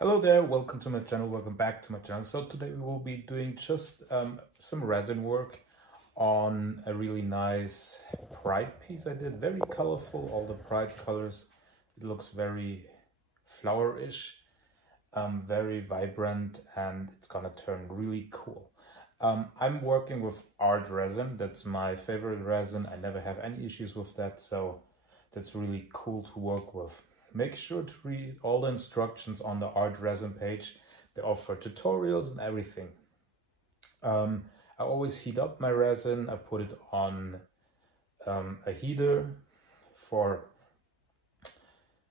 Hello there, welcome to my channel, welcome back to my channel. So today we will be doing just some resin work on a really nice pride piece I did. Very colorful, all the pride colors. It looks very flower-ish, very vibrant, and it's gonna turn really cool. I'm working with art resin. That's my favorite resin. I never have any issues with that, so that's really cool to work with. Make sure to read all the instructions on the art resin page. They offer tutorials and everything. I always heat up my resin. I put it on a heater for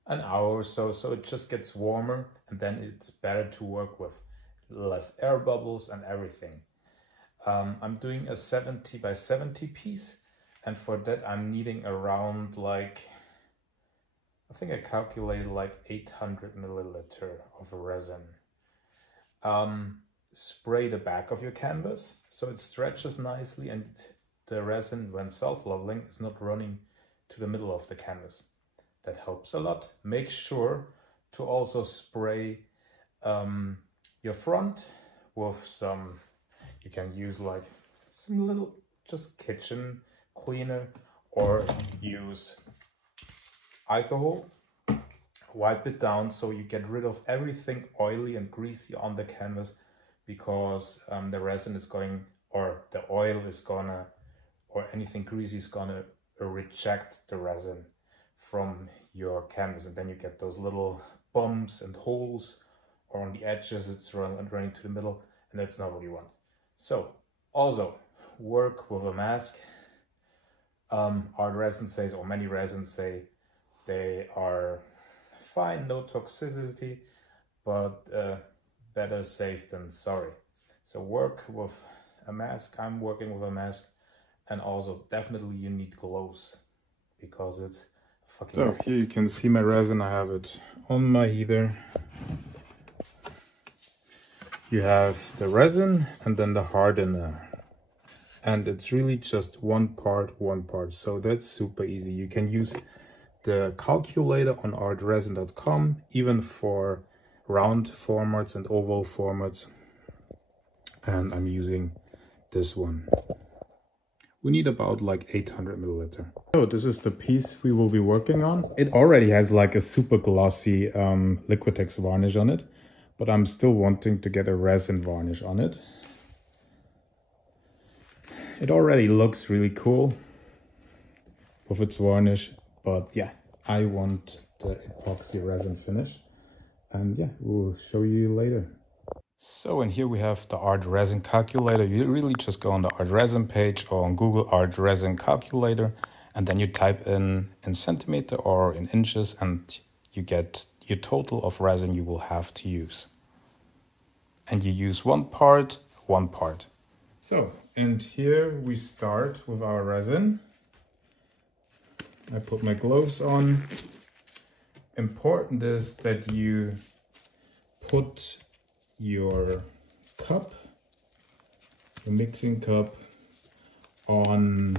an hour or so, so it just gets warmer, and then it's better to work with. Less air bubbles and everything. I'm doing a 70 by 70 piece, and for that I'm needing around, like, I think I calculated like 800 milliliter of resin. Spray the back of your canvas so it stretches nicely and the resin, when self-leveling, is not running to the middle of the canvas. That helps a lot. Make sure to also spray your front with some, you can use like some little just kitchen cleaner, or use alcohol. Wipe it down so you get rid of everything oily and greasy on the canvas, because the resin is going, or the oil is gonna, or anything greasy is gonna reject the resin from your canvas, and then you get those little bumps and holes, or on the edges it's running to the middle, and that's not what you want. So also work with a mask. Art resin says, or many resins say, they are fine, no toxicity, but better safe than sorry. So work with a mask. I'm working with a mask, and also definitely you need gloves, because it's fucking So nice. here you can see my resin. I have it on my heater. You have the resin and then the hardener, and it's really just one part. So that's super easy. You can use the calculator on artresin.com, even for round formats and oval formats, and I'm using this one. We need about like 800 milliliter. So this is the piece we will be working on. It already has like a super glossy Liquitex varnish on it, but I'm still wanting to get a resin varnish on it. It already looks really cool with its varnish, but yeah, I want the epoxy resin finish, and yeah, we'll show you later. So, and here we have the art resin calculator. You really just go on the art resin page or on Google art resin calculator, and then you type in centimeter or in inches, and you get your total of resin you will have to use. And you use one part. So, and here we start with our resin. I put my gloves on. Important is that you put your cup, the mixing cup, on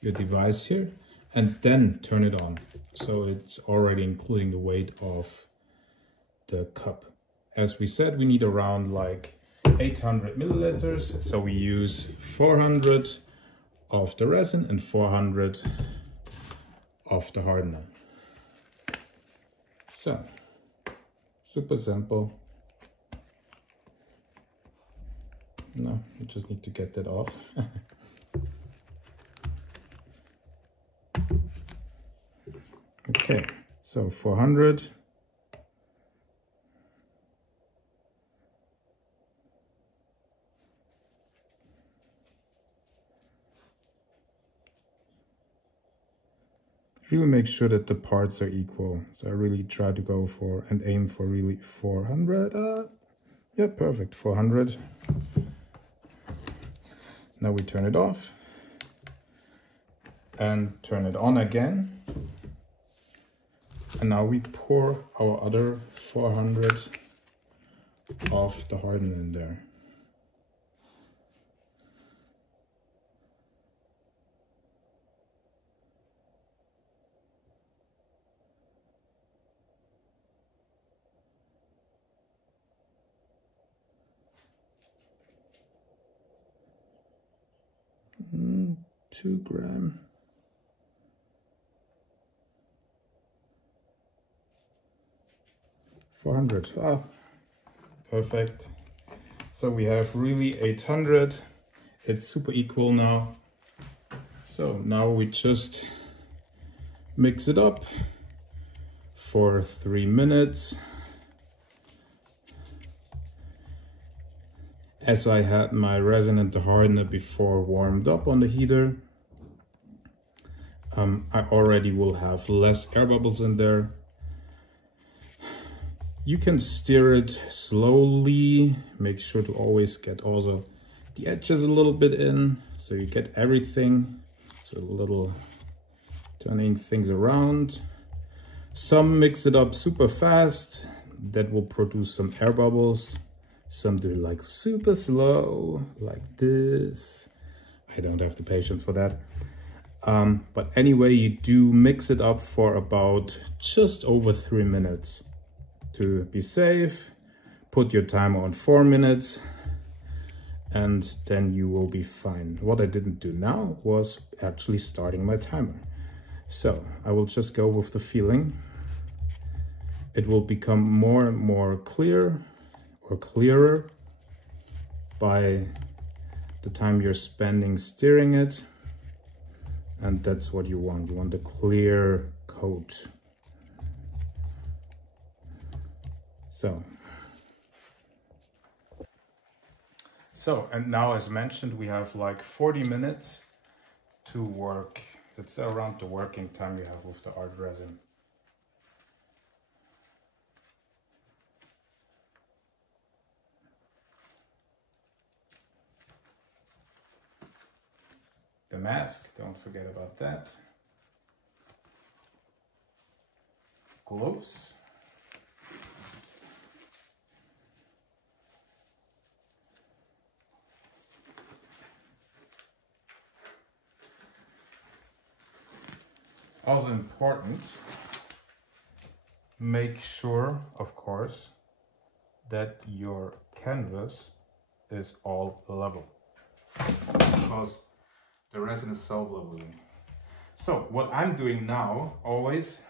your device here, and then turn it on. So it's already including the weight of the cup. As we said, we need around like 800 milliliters. So we use 400 of the resin and 400 of the hardener. So, super simple. No, you just need to get that off. Okay, so 400. Really make sure that the parts are equal. So I really try to go for and aim for really 400. Yeah, perfect, 400. Now we turn it off and turn it on again. And now we pour our other 400 of the hardener in there. 2 gram. $400. Oh, perfect. So we have really 800. It's super equal now. So now we just mix it up for 3 minutes. As I had my resin and the hardener before warmed up on the heater, I already will have less air bubbles in there. You can stir it slowly. Make sure to always get also the edges a little bit in, so you get everything. So a little turning things around. Some mix it up super fast. That will produce some air bubbles. Some do like super slow, like this. I don't have the patience for that. But anyway, you do mix it up for about just over 3 minutes. To be safe, put your timer on 4 minutes and then you will be fine. What I didn't do now was actually starting my timer. So I will just go with the feeling. It will become more and more clear or clearer by the time you're spending stirring it. And that's what you want. You want a clear coat. So, and now as mentioned, we have like 40 minutes to work. That's around the working time you have with the art resin. The mask, don't forget about that. Gloves. Also important, make sure, of course, that your canvas is all level, because the resin is self-leveling. So what I'm doing now, always,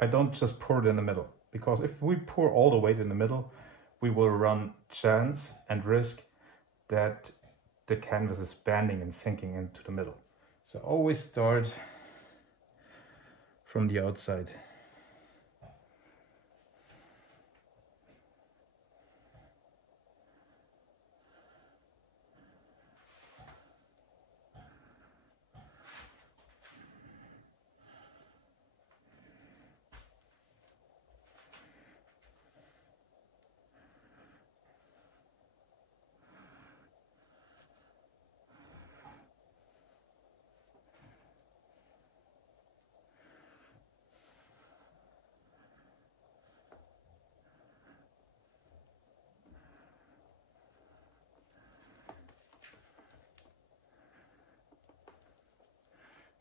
I don't just pour it in the middle, because if we pour all the weight in the middle, we will run chance and risk that the canvas is bending and sinking into the middle. So always start from the outside.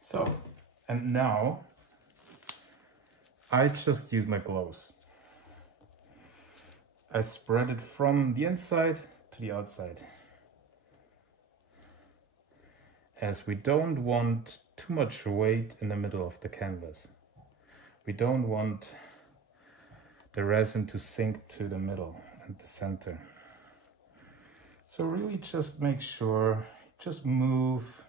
So, and now I just use my gloves. I spread it from the inside to the outside, as we don't want too much weight in the middle of the canvas. We don't want the resin to sink to the middle and the center. So really just make sure, just move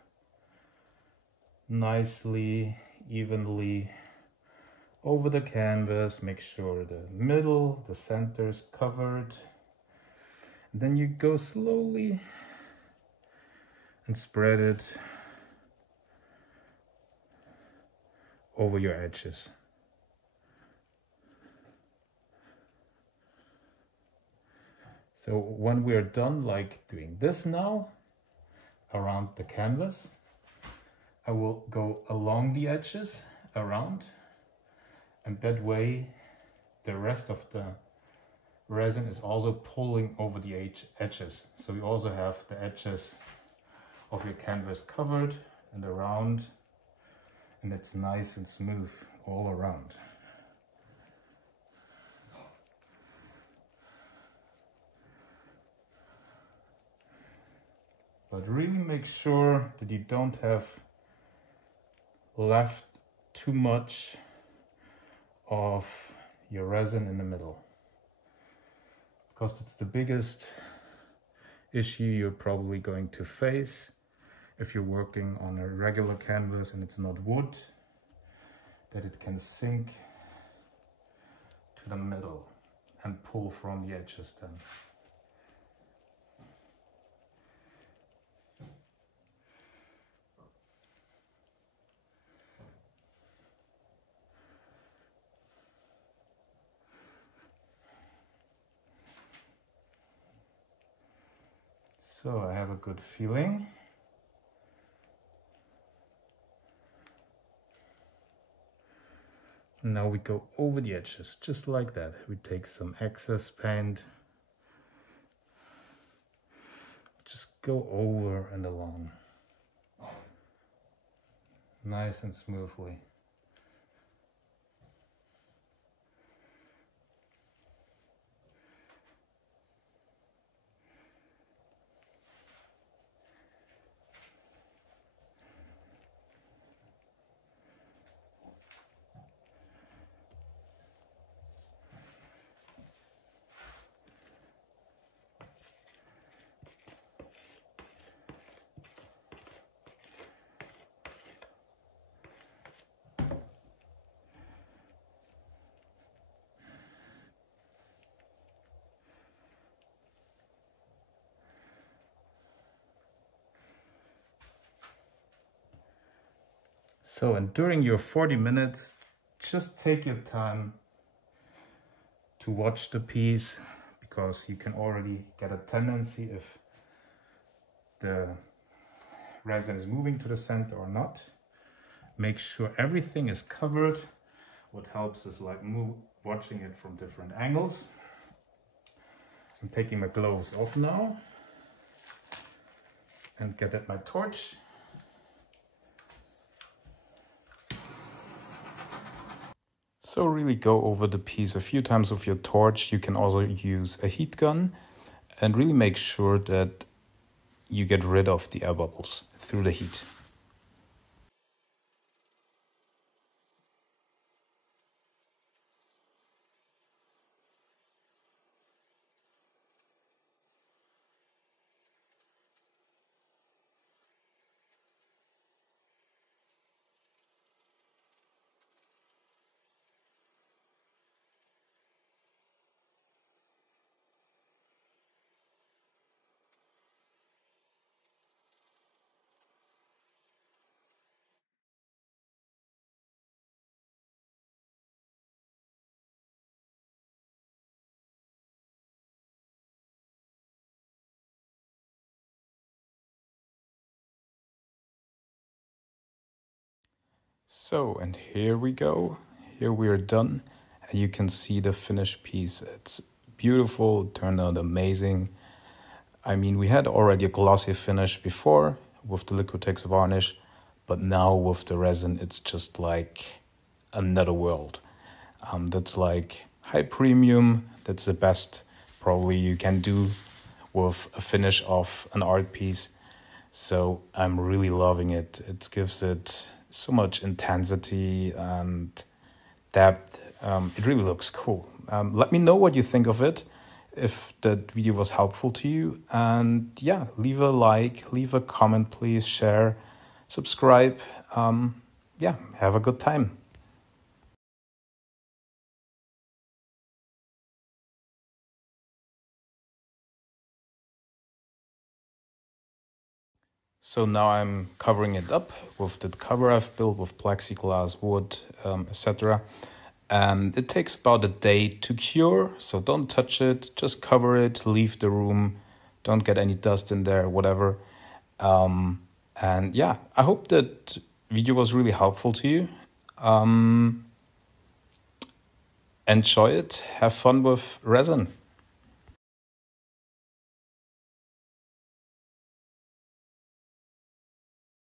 nicely, evenly over the canvas. Make sure the middle, the center is covered. And then you go slowly and spread it over your edges. So when we are done, like doing this now, around the canvas, I will go along the edges, around, and that way the rest of the resin is also pulling over the edges. So you also have the edges of your canvas covered and around, and it's nice and smooth all around. But really make sure that you don't have left too much of your resin in the middle, because it's the biggest issue you're probably going to face if you're working on a regular canvas and it's not wood, that it can sink to the middle and pull from the edges then. So I have a good feeling. Now we go over the edges, just like that. We take some excess paint, just go over and along, nice and smoothly. So, and during your 40 minutes, just take your time to watch the piece, because you can already get a tendency if the resin is moving to the center or not. Make sure everything is covered. What helps is like watching it from different angles. I'm taking my gloves off now and get at my torch. So really go over the piece a few times with your torch. You can also use a heat gun and really make sure that you get rid of the air bubbles through the heat. So, and here we go. Here we are done. And you can see the finished piece. It's beautiful, it turned out amazing. I mean, we had already a glossy finish before with the Liquitex varnish, but now with the resin, it's just like another world. That's like high premium. That's the best probably you can do with a finish of an art piece. So I'm really loving it. It gives it so much intensity and depth. It really looks cool. Let me know what you think of it, if that video was helpful to you. And yeah, leave a like, leave a comment, please, share, subscribe. Yeah, have a good time. So now I'm covering it up with the cover I've built with plexiglass, wood, etc. And it takes about a day to cure, so don't touch it, just cover it, leave the room, don't get any dust in there, whatever. And yeah, I hope that video was really helpful to you. Enjoy it, have fun with resin.